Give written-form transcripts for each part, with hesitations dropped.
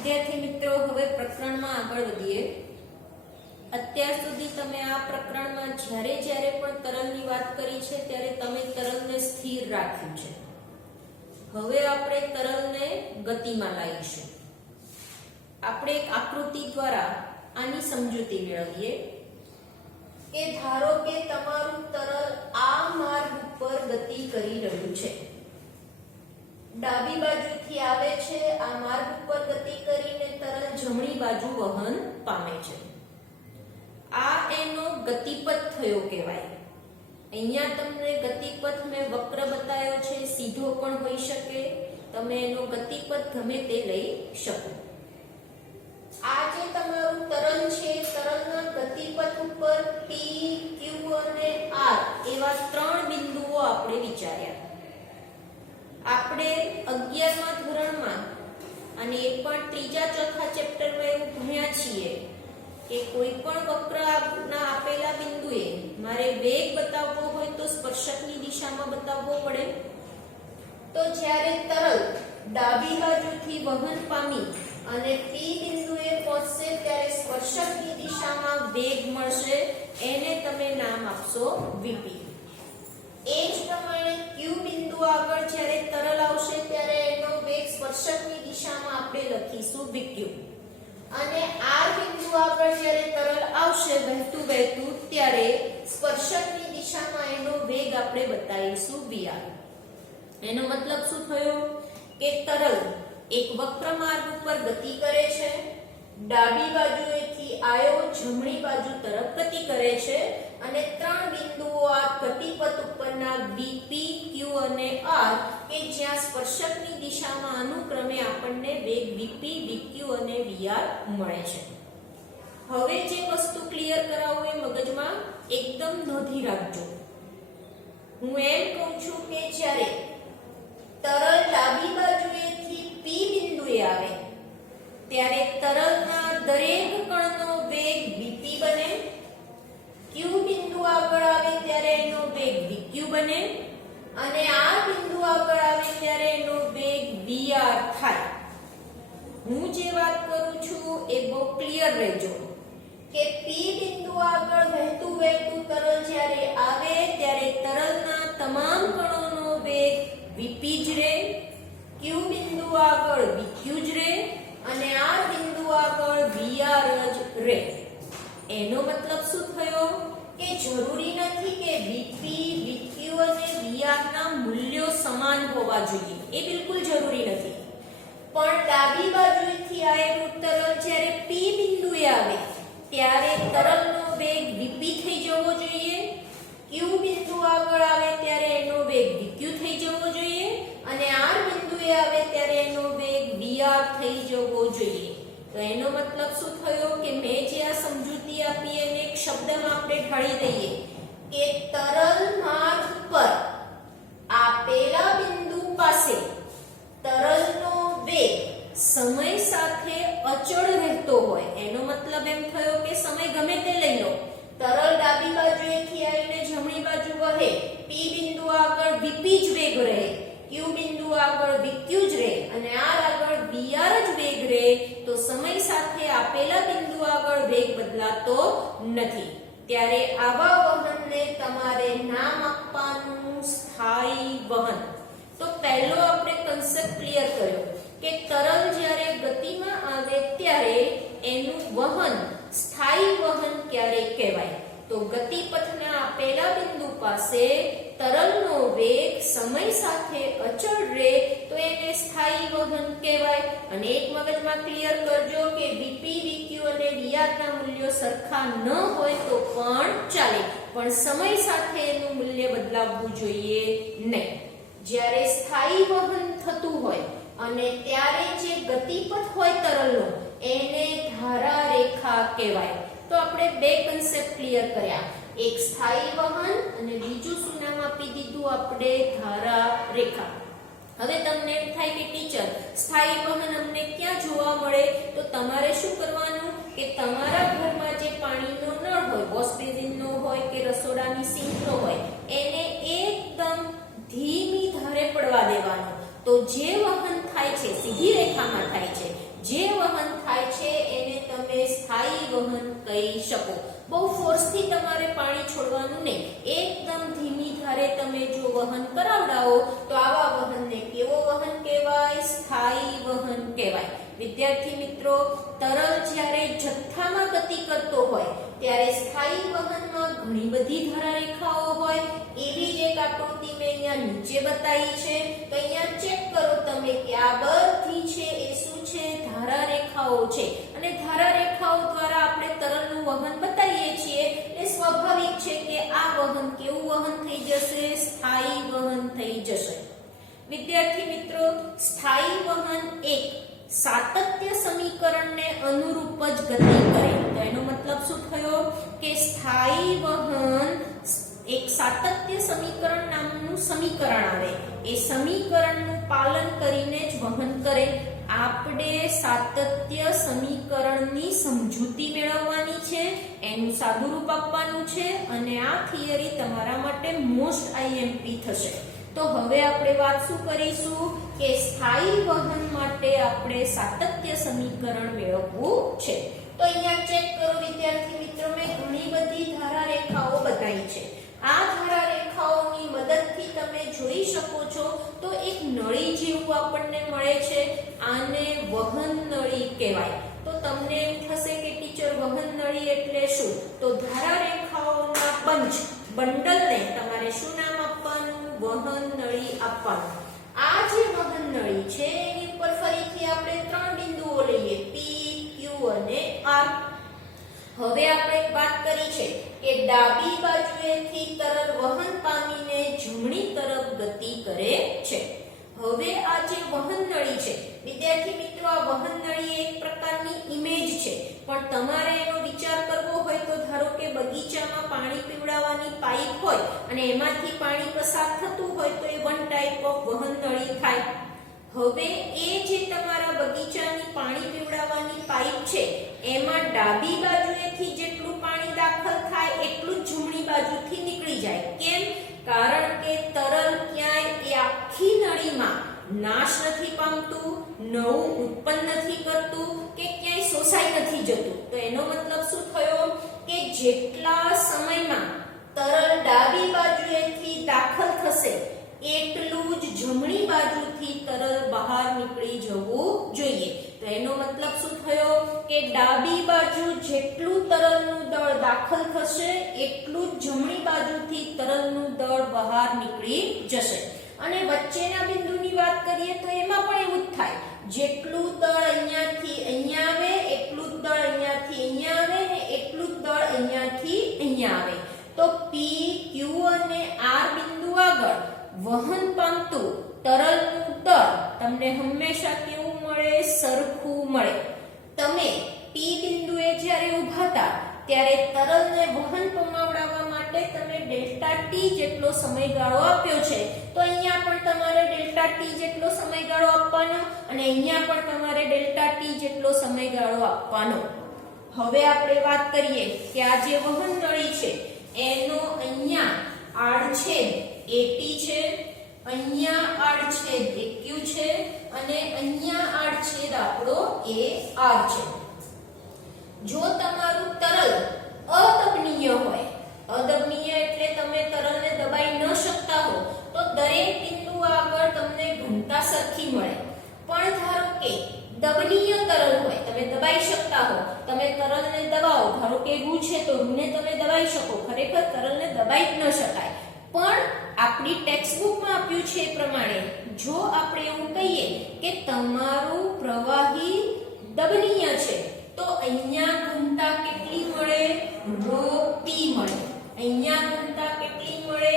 વિદ્યાર્થી મિત્રો, હવે પ્રકરણમાં આગળ વધીએ। અત્યાર સુધી તમે આ પ્રકરણમાં જ્યારે જ્યારે પણ તરલની વાત કરી છે ત્યારે તમે તરલને સ્થિર રાખ્યું છે। હવે આપણે તરલને ગતિમાં લાવીશું। આપણે એક આકૃતિ દ્વારા આની સમજૂતી મેળવીએ કે ધારો કે તમારું તરલ આ માર્ગ ઉપર ગતિ કરી રહ્યું છે, ડાબી બાજુથી આવે છે, આ માર્ગ ઉપર ગતિ કરીને તરલ જમણી બાજુ વહન પામે છે। આ એનો ગતિપથ થયો કહેવાય। અહીંયા તમને ગતિપથ મેં વક્ર બતાવ્યો છે, સીધો પણ હોઈ શકે, તમે એનો ગતિપથ ગમે તે લઈ શકો। આ જે તમારું તરલ છે, તરલના ગતિપથ ઉપર P, Q અને R એવા ત્રણ બિંદુઓ આપણે વિચાર્યા। આપણે 11મા ધોરણમાં અને એ પણ ત્રીજા ચોથા ચેપ્ટરમાં એવું ભણ્યા છીએ કે કોઈ પણ વક્રના આપેલા બિંદુએ મારે વેગ બતાવવો હોય તો સ્પર્શકની દિશામાં બતાવવો પડે। તો જ્યારે તરલ ડાબી બાજુથી વહન પામી અને P બિંદુએ પહોંચશે ત્યારે સ્પર્શકની દિશામાં વેગ મળશે, એને તમે નામ આપશો Vp। એ જ પ્રમાણે Q બિંદુ આગળ જ્યારે તરલ આવશે ત્યારે એનો વેગ સ્પર્શકની દિશામાં આપણે લખીશું Vq, અને R બિંદુ આગળ જ્યારે તરલ આવશે વહેતું વહેતું ત્યારે સ્પર્શકની દિશામાં એનો વેગ આપણે બતાવીશું Vr। એનો મતલબ શું થયો કે તરલ એક વક્ર માર્ગ ઉપર ગતિ કરે છે, ડાબી બાજુએથી આયો જમણી બાજુ તરફ ગતિ કરે છે, અને ત્રણ બિંદુઓ આ ગતિપથ ઉપરના Vp, Q અને R કે જ્યાં સ્પર્શકની દિશામાં અનુક્રમે આપણને વેગ Vp, Vq અને Vr મળે છે। હવે જે વસ્તુ ક્લિયર કરાવું એ મગજમાં એકદમ નોંધી રાખજો। હું એમ કહું છું કે જ્યારે તરલ ડાબી બાજુએથી P બિંદુએ આવે ત્યારે તરલના દરેક કણનો વેગ Vp બને, Q બિંદુ આગળ આવે ત્યારે એનો વેગ Vq બને, અને R બિંદુ આગળ આવે ત્યારે એનો વેગ Vr થાય। હું જે વાત કરું છું એ બહુ ક્લિયર રહેજો કે P બિંદુ આગળ વહેતું વહેતું તરલ જ્યારે આવે ત્યારે તરલના તમામ કણોનો વેગ Vp જ રહે, Q બિંદુ આગળ Vq જ રહે, અને R બિંદુ આગળ Vr જ રહે। એનો મતલબ શું થયો કે જરૂરી નથી કે Vp, Vq અને Vr ના મૂલ્યો સમાન હોવા જોઈએ, એ બિલકુલ જરૂરી નથી। પણ ડાબી બાજુથી આવેલું તરલ જ્યારે P બિંદુએ આવે ત્યારે તરલનો વેગ Vp થઈ જવો જોઈએ, Q બિંદુ આગળ આવે ત્યારે એનો વેગ Vq થઈ જવો જોઈએ, અને R બિંદુએ આવે ત્યારે એનો વેગ Vr થઈ જવો જોઈએ। તો એનો મતલબ શું થયો કે મેં જે આ સમજૂતી આપી એને એક શબ્દમાં આપણે ઢાળી દઈએ કે તરલ માર્ગ પર આપેલા બિંદુ પાસે તરલનો વેગ સમય સાથે અચળ રહેતો હોય। એનો મતલબ એમ થયો કે સમય ગમે તે લઈ લો, તરલ ડાબી બાજુએથી આવીને જમણી બાજુ વહે, P બિંદુ આગળ Vp જ વેગ રહે, Q બિંદુ આગળ Vq જ રહે, અને R આગળ Vr જ વેગ રહે, તો સમય સાથે આપેલા બિંદુ આગળ વેગ બદલાતો નથી। ત્યારે આવા વહનને તમારે નામ આપવાનું સ્થાયી વહન। તો પહેલો આપણે કન્સેપ્ટ ક્લિયર કર્યો કે તરલ જ્યારે ગતિમાં આવે ત્યારે એનું વહન સ્થાયી વહન ક્યારે કહેવાય। તો ગતિપથના આપેલા બિંદુ પાસે તરલનો વેગ સમય સાથે અચળ રહે તો એને સ્થાયી વહન કહેવાય। અને એક મગજમાં ક્લિયર કરજો કે Vp, Vq અને Vr ના મૂલ્યો સરખા ન હોય તો પણ ચાલે, પણ સમય સાથે એનું મૂલ્ય બદલાવવું જોઈએ નહીં। જ્યારે સ્થાયી વહન થતું હોય અને ત્યારે જે ગતિપથ હોય તરલનો એને ધારા રેખા કહેવાય। તો આપણે બે કન્સેપ્ટ ક્લિયર કર્યા, એક સ્થાયી વહન અને બીજું શું નામ આપી દીધું આપણે, ધારા રેખા। હવે તમને એમ થાય કે ટીચર સ્થાયી વહન અમને ક્યાં જોવા મળે? તો તમારે શું કરવાનું કે તમારા ઘરમાં જે પાણીનો નળ હોય, વોશ બેસિનનો હોય કે રસોડાની સિંકનો હોય, એને એકદમ ધીમી ધારે પડવા દેવાનો। તો જે વહન થાય છે સીધી રેખામાં થાય છે, જે વહન થાય છે એને તમે સ્થાયી વહન કહી શકો. બહુ ફોર્સથી તમારે પાણી છોડવાનું નહીં, એકદમ ધીમી ધારે તમે જો વહન કરાવડાવો તો આવા વહનને કેવો વહન કહેવાય? સ્થાયી વહન કહેવાય. વિદ્યાર્થી મિત્રો, તરલ જ્યારે જથ્થામાં ગતિ કરતો હોય ત્યારે સ્થાયી વહનમાં ઘણી બધી ધારારેખાઓ હોય. એવી જ એક આકૃતિ મેં અહીંયા નીચે બતાવી છે, તો અહીંયા ચેક કરો તમે કે આ બધી છે એ શું છે? ધારારેખાઓ છે. અને ધારારેખાઓ દ્વારા આપણે તરલનું વહન બતાવીએ છીએ એટલે સ્વાભાવિક છે કે આ વહન કેવું વહન થઈ જશે? સ્થાયી વહન થઈ જશે. વિદ્યાર્થી મિત્રો, સ્થાયી વહન એક સાતત્ય સમીકરણને અનુરૂપ જ ગતિ કરે. તો એનો મતલબ શું થયો કે સ્થાયી વહન એક સાતત્ય સમીકરણ નામનું સમીકરણ આવે, એ સમીકરણનું પાલન કરીને જ વહન કરે. આપણે સાતત્ય સમીકરણની સમજૂતી મેળવવાની છે, એનું સાદુરૂપ આપવાનું છે અને આ થિયરી તમારા માટે મોસ્ટ આઈએમપી થશે. તો હવે આપણે વાત શું કરીશું કે સ્થાયી વહન માટે આપણે સાતત્ય સમીકરણ મેળવવું છે. તો અહીંયા ચેક કરો વિદ્યાર્થી મિત્રો, મેં ઘણી બધી ધારારેખાઓ બતાવી છે. આ ધારારેખાઓની મદદથી તમે જોઈ શકો છો તો એક નળી જેવું આપણને મળે છે. આને વહન નળી કહેવાય. તો તમને એમ થશે કે ટીચર વહન નળી એટલે શું? તો ધારારેખાઓના બંડલને તમારે શું નામ આપવાનું? વહન નળી આપવાનું. આ જે વહન નળી છે એની ઉપર ફરીથી આપણે ત્રણ બિંદુઓ લઈએ, P, Q અને R. હવે આપણે એક વાત કરી છે કે ડાબી બાજુએથી તરલ વહન પામીને જમણી તરફ ગતિ કરે છે. હવે આ જે વહન નળી છે વિદ્યાર્થી મિત્રો, આ વહન નળી એક પ્રકારની ઇમેજ છે, પણ તમારે એનો વિચાર કરવો હોય તો ધારો કે બગીચામાં પાણી પીવડાવવાની પાઇપ હોય અને એમાંથી પાણી પસાર થતું હોય તો એ વન ટાઈપ ઓફ વહન નળી થાય. હવે એ જે તમારા બગીચાની પાણી પીવડાવવાની પાઇપ છે એમાં ડાબી બાજુએથી જેટલું પાણી દાખલ થાય એટલું જ જમણી બાજુથી નીકળી જાય. કેમ? કારણ કે તરલ ક્યાંય એ આખી નળીમાં નાશ નથી પામતું, નવું ઉત્પન્ન નથી કરતું કે ક્યાંય શોષાઈ નથી જતું. તો એનો મતલબ શું થયો કે જેટલા સમયમાં તરલ ડાબી બાજુએથી દાખલ થશે એટલું જ જમણી બાજુથી તરલ બહાર નીકળી જવું જોઈએ. તો એનો મતલબ શું થયો કે ડાબી બાજુ જેટલું તરલનું દળ દાખલ થશે એટલું જ જમણી બાજુથી તરલનું દળ બહાર નીકળી જશે. અને વચ્ચેના બિંદુની વાત કરીએ તો એમાં પણ એવું જ થાય. જેટલું દળ અહીંયાથી અહીંયા આવે એટલું જ દળ અહીંયાથી અહીંયા આવે ને એટલું જ દળ અહીંયાથી અહીંયા આવે. તો P, Q અને R બિંદુ આગળ વહન પામતું તરલનું દળ તમને હંમેશા કેવું મળે? સરખું મળે. તમે P બિંદુએ જ્યારે ઊભા હતા ત્યારે તરલને વહન પમાવડાવવા માટે તમે ડેલ્ટા T જેટલો સમયગાળો આપ્યો છે, તો અહીંયા પણ તમારે ડેલ્ટા T જેટલો સમયગાળો આપવાનો અને અહીંયા પણ તમારે ડેલ્ટા T જેટલો સમયગાળો આપવાનો. હવે આપણે વાત કરીએ કે આ જે વહન નળી છે એનો અહીંયા આડછેદ AT છે, અહીંયા આડછેદ AQ છે અને અહીંયા આડછેદ આપણો AR છે. જો તમારું તરલ અદબનીય હોય, અદબનીય એટલે તમે તરલને દબાઈ ન શકતા હો, તો દરેક બિંદુ આગળ તમને ઘનતા સરખી મળે. પણ ધારો કે દબનીય તરલ હોય, તમે દબાઈ શકતા હો, તમે તરલને દબાવો, ધારો કે રૂ છે તો રૂને તમે દબાઈ શકો, ખરેખર તરલને દબાઈ જ ન શકાય. પણ આપણી ટેક્સ્ટબુકમાં આપ્યું છે એ પ્રમાણે જો આપણે એવું કહીએ કે તમારું પ્રવાહી દબનીય છે તો અહીંયા ઘનતા કેટલી મળે? ρP મળે. અહીંયા ઘનતા કેટલી મળે?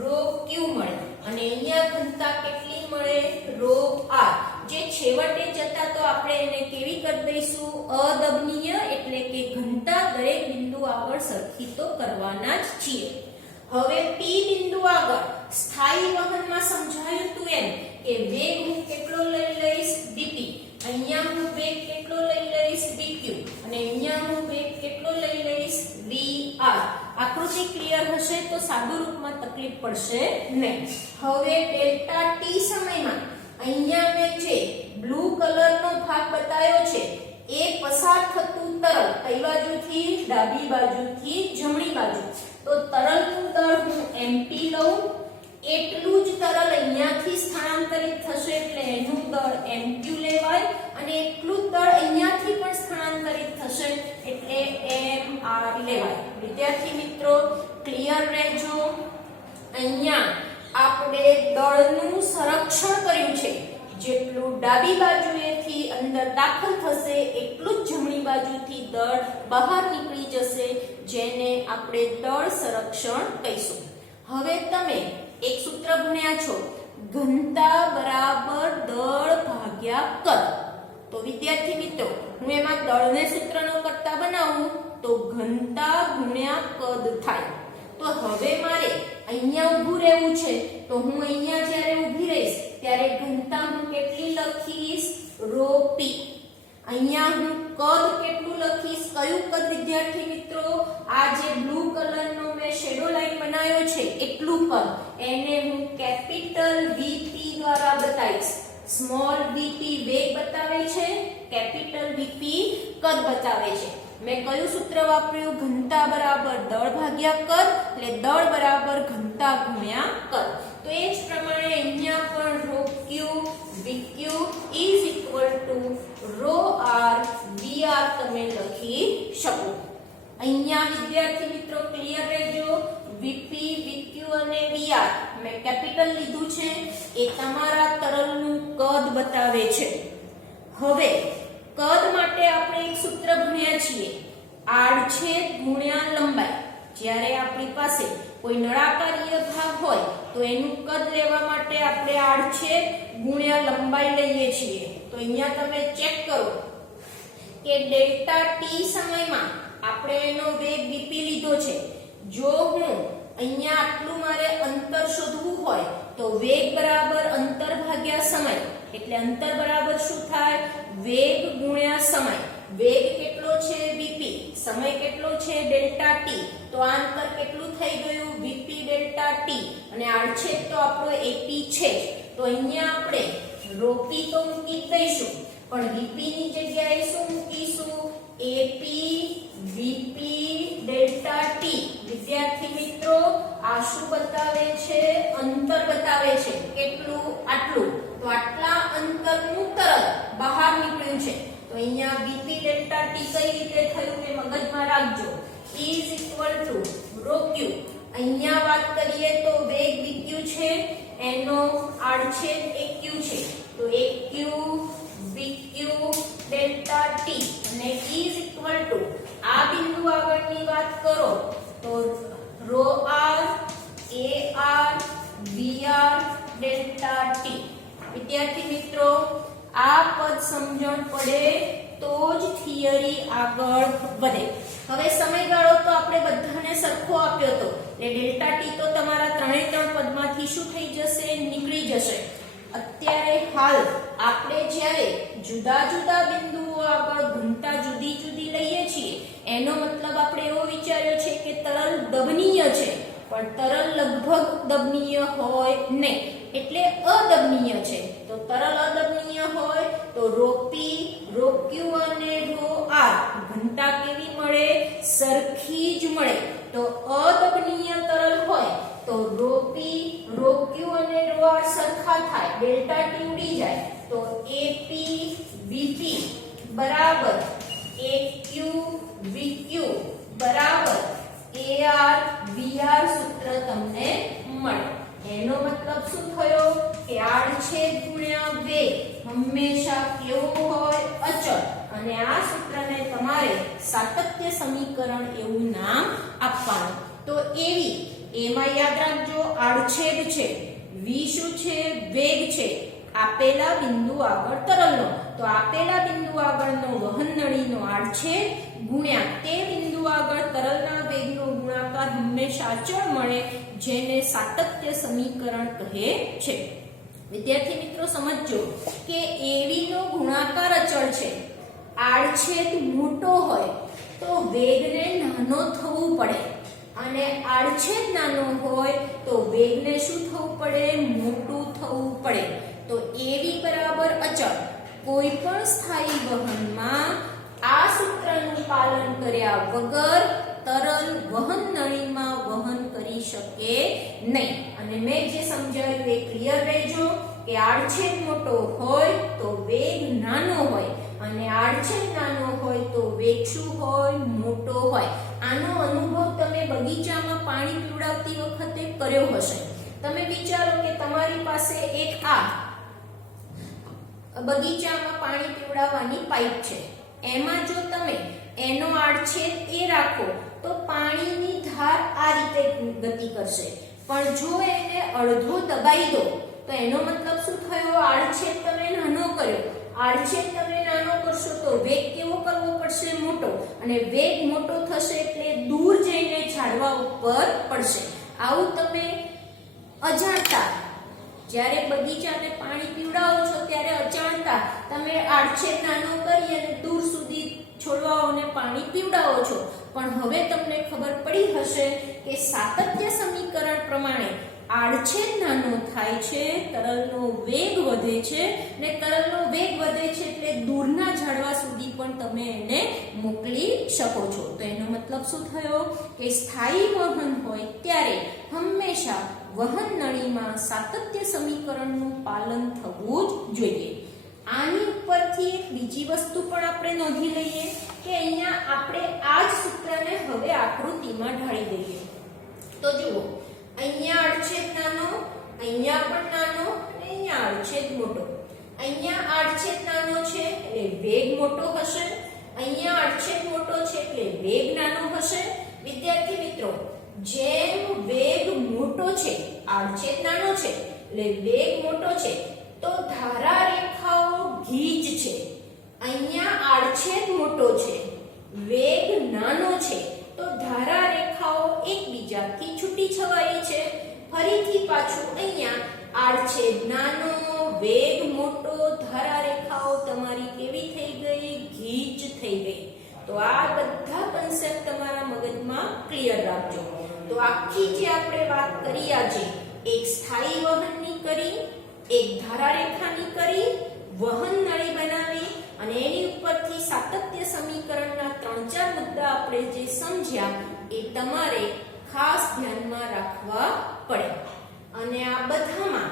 ρQ મળે. અને અહીંયા ઘનતા કેટલી મળે? ρR. જે છેવટે જતા તો આપણે એને કેવી કરી દઈશું? અદબનીય, એટલે કે ઘનતા દરેક બિંદુ આગળ સરખી તો કરવાના જ છીએ. હવે P બિંદુ આગળ સ્થાયી વહનમાં સમજાયું તું એમ કે વેગ હું કેટલો લઈ લઈશ? dp. અહીંયા હું વેગ કેટલો લઈ લઈશ? dq. અને અહીંયા હું વેગ કેટલો લઈ લઈશ? vr. આકૃતિ ક્લિયર હશે તો સાદું રૂપમાં તકલીફ પડશે નહીં. હવે ડેલ્ટા t સમયમાં અહીંયા મેં જે બ્લુ કલરનો ભાગ બતાવ્યો છે એ પસાર થતું તરલ કઈ બાજુથી ડાબી બાજુથી જમણી બાજુ તો તરલનું દળ હું mp લઉં એટલું જ તરલ અહીંયાથી સ્થાનાંતરિત થશે એટલે એનું દળ mq લેવાય અને એટલું જ દળ અહીંયાથી પણ સ્થાનાંતરિત થશે એટલે mr લેવાય વિદ્યાર્થી મિત્રો ક્લિયર રહેજો અહીંયા આપણે દળનું સંરક્ષણ કર્યું છે જેટલું ડાબી બાજુએથી અંદર દાખલ થશે એટલું જ જમણી બાજુથી દળ બહાર નીકળી જશે જેને આપણે દળ સંરક્ષણ કહીશું હવે તમે એક સૂત્ર ભણ્યા છો ઘનતા બરાબર દળ ભાગ્યા કદ તો વિદ્યાર્થી મિત્રો હું એમાં દળને સૂત્રનો કરતા બનાવું તો ઘનતા ગુણ્યા કદ થાય તો હવે મારે અહીંયા ઊભું રહેવું છે તો હું અહીંયા જ્યારે ઊભી રહીશ ત્યારે ઘનતા હું કેટલી લખીશ ρp અહીંયા હું કદ કેટલું લખીશ કયું કદ વિદ્યાર્થી મિત્રો આ જે બ્લુ કલરનો મેં શેડો લાઈન બનાવ્યો છે એટલું કદ એને હું કેપિટલ VP દ્વારા બતાવીશ સ્મોલ vp વેગ બતાવે છે કેપિટલ VP કદ બતાવે છે મેં કયું સૂત્ર વાપર્યું ઘનતા બરાબર દળ ભાગ્યા કદ એટલે દળ બરાબર ઘનતા ગુણ્યા કદ તો એ જ પ્રમાણે અહીંયા પણ ρq vq ρr vr તમે લખી શકો અહીંયા વિદ્યાર્થી મિત્રો ક્લિયર રહેજો vp vq અને vr મેં કેપિટલ લીધું છે એ તમારા તરલનું કદ બતાવે છે હવે કદ માટે આપણે એક સૂત્ર ભણ્યા છીએ આડછેદ ગુણ્યા લંબાઈ જ્યારે આપણી પાસે કોઈ નળાકારીય ભાગ હોય તો એનું કદ લેવા માટે આપણે આડછેદ ગુણ્યા લંબાઈ લઈએ છીએ તો અહીંયા તમે ચેક કરો કે ડેલ્ટા t સમયમાં આપણે એનો વેગ vp લીધો છે જો હું અહીંયા આટલું મારે અંતર શોધવું હોય તો વેગ બરાબર અંતર ભાગ્યા સમય એટલે અંતર બરાબર શું થાય વેગ ગુણ્યા સમય વેગ કેટલો છે vp સમય કેટલો છે ડેલ્ટા t તો આ અંતર કેટલું થઈ ગયું vp ડેલ્ટા t અને આડછેદ તો આપણો ap છે તો અહીંયા આપણે ρp તો મૂકી દઈશું પણ vp ની જગ્યાએ શું મૂકીશું ap vp ડેલ્ટા t વિદ્યાર્થી મિત્રો આ શું બતાવે છે અંતર બતાવે છે કેટલું આટલું તો આટલા અંતરનું તરલ બહાર નીકળ્યું છે તો અહીંયા vp ડેલ્ટા t કઈ રીતે થયું એ મગજમાં રાખજો ρq અહીંયા વાત કરીએ તો વેગ vq છે એનો આડછેદ aq છે તો aq vq ડેલ્ટા t અને આ બિંદુ આગળની વાત કરો તો ρr ar vr delta t વિદ્યાર્થી મિત્રો આ પદ સમજણ પડે તો જ થિયરી આગળ વધે હવે સમયગાળો તો આપણે બધાને સરખો આપ્યો તો એટલે ડેલ્ટા t તો તમારા ત્રણે ત્રણ પદમાંથી શું થઈ જશે નીકળી જશે અત્યારે હાલ આપણે જ્યારે જુદા જુદા બિંદુઓ આગળ ઘનતા જુદી જુદી લઈએ છીએ એનો મતલબ આપણે એવો વિચાર્યો છે કે તરલ દબનીય છે પણ તરલ લગભગ દબનીય હોય નહીં એટલે અદબનીય છે તો તરલ અદબનીય હોય તો ρp ρq અને ρr ઘનતા કેવી મળે સરખી જ મળે તો અદબનીય તરલ હોય તો ρp ρq અને ρr સરખા થાય ડેલ્ટા t ઉડી જાય તો ap vp બરાબર aq vq બરાબર ar vr સૂત્ર તમને મળે એનો મતલબ શું થયો કે આડછેદ ગુણ્યા વેગ હંમેશા કેવો હોય અચળ અને આ સૂત્રને તમારે સાતત્ય સમીકરણ એવું નામ આપવાનું તો એવી એમાં યાદ રાખજો આડછેદ છે v શું છે વેગ છે આપેલા બિંદુ આગળ તરલનો તો આપેલા બિંદુ આગળનો વહન નળીનો આડછેદ ગુણ્યા તે બિંદુ આગળ તરલના વેગનો ગુણાકાર હંમેશા અચળ મળે જેને સાતત્ય સમીકરણ કહે છે વિદ્યાર્થી મિત્રો સમજો કે એવી નો ગુણાકાર અચળ છે આડછેદ મોટો હોય તો વેગને નાનો થવું પડે અને આડછેદ નાનો હોય તો વેગને શું થવું પડે? મોટું થવું પડે. તો એવી બરાબર અચળ કોઈ પણ સ્થાયી વહનમાં આ સૂત્રનું પાલન કર્યા વગર તરલ વહન નળીમાં વહન કરી શકે નહીં. અને મેં જે સમજાવ્યું એ ક્લિયર રહેજો કે આડછેદ મોટો હોય તો વેગ નાનો હોય અને આડછેદ નાનો હોય તો વેગ શું હોય? મોટો હોય. આનો અનુભવ તમે બગીચામાં પાણી પીવડાવતી વખતે કર્યો હશે. તમે વિચારો કે તમારી પાસે એક આ બગીચામાં પાણી પીવડાવવાની પાઇપ છે. એમાં જો તમે એનો આડછેદ એ રાખો તો પાણીની ધાર આ રીતે ગતિ કરશે. પણ જો એને અડધો દબાઈ દો તો એનો મતલબ શું થયો? આડછેદ તમે નાનો કર્યો. આડછેદ તમે નાનો કરશો તો વેગ કેવો કરવો પડશે? મોટો. અને વેગ મોટો થશે એટલે દૂર જઈને ઝાડવા ઉપર પડશે. આવું તમે અજાણતા જ્યારે બગીચાને પાણી પીવડાવો છો ત્યારે અજાણતા તમે આડછેદ નાનો કરી અને દૂર સુધી છોડવાઓને પાણી પીવડાવો છો. પણ હવે તમને ખબર પડી હશે કે સાતત્ય સમીકરણ પ્રમાણે આડછેદ નાનો થાય છે, તરલનો વેગ વધે છે ને તરલનો વેગ વધે છે એટલે દૂરના ઝાડવા સુધી પણ તમે એને મોકલી શકો છો. તો એનો મતલબ શું થયો કે સ્થાયી વહન હોય ત્યારે હંમેશા વહન નળીમાં સાતત્ય સમીકરણનું પાલન થવું જ જોઈએ. આની ઉપરથી એક બીજી વસ્તુ પણ આપણે નોંધી લઈએ કે અહીંયા આપણે આ જ સૂત્રને હવે આકૃતિમાં ઢાળી દઈએ. તો જુઓ, અહીંયા આડછેદ નાનો, અહીંયા પણ નાનો અને અહીંયા આડછેદ મોટો. અહીંયા આડછેદ નાનો છે એટલે વેગ મોટો હશે, અહીંયા આડછેદ મોટો છે એટલે વેગ નાનો હશે. વિદ્યાર્થી મિત્રો, જેમ વેગ મોટો છે, આડછેદ નાનો છે એટલે વેગ મોટો છે, તો ધારા રેખાઓ ગીચ છે. અહીંયા આડછેદ મોટો છે, વેગ નાનો છે, તો ધારા રેખાઓ એકબીજાથી છૂટી છવાઈ છે. ફરીથી પાછું અહીંયા આડછેદ નાનો, વેગ મોટો, ધારા રેખાઓ તમારી કેવી થઈ ગઈ? ગીચ થઈ ગઈ. તો આ બધા કન્સેપ્ટ તમારા મગજમાં ક્લિયર રાખજો. તો આખી જે આપણે વાત કરી આજે, એક સ્થાયી વહનની કરી, એક ધારા રેખાની કરી, વહન નળી બનાવી અને એની ઉપરથી સાતત્ય સમીકરણના 3-4 મુદ્દા આપણે જે સમજ્યા એ તમારે ખાસ ધ્યાનમાં રાખવા પડે. અને આ બધામાં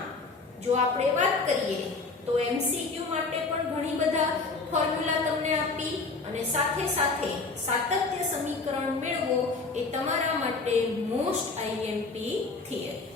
જો આપણે વાત કરીએ તો MCQ માટે પણ ઘણી બધા ફોર્મ્યુલા તમને આપી અને સાથે સાથે સાતત્ય સમીકરણ મેળવો એ તમારા માટે મોસ્ટ IMP થિયરી.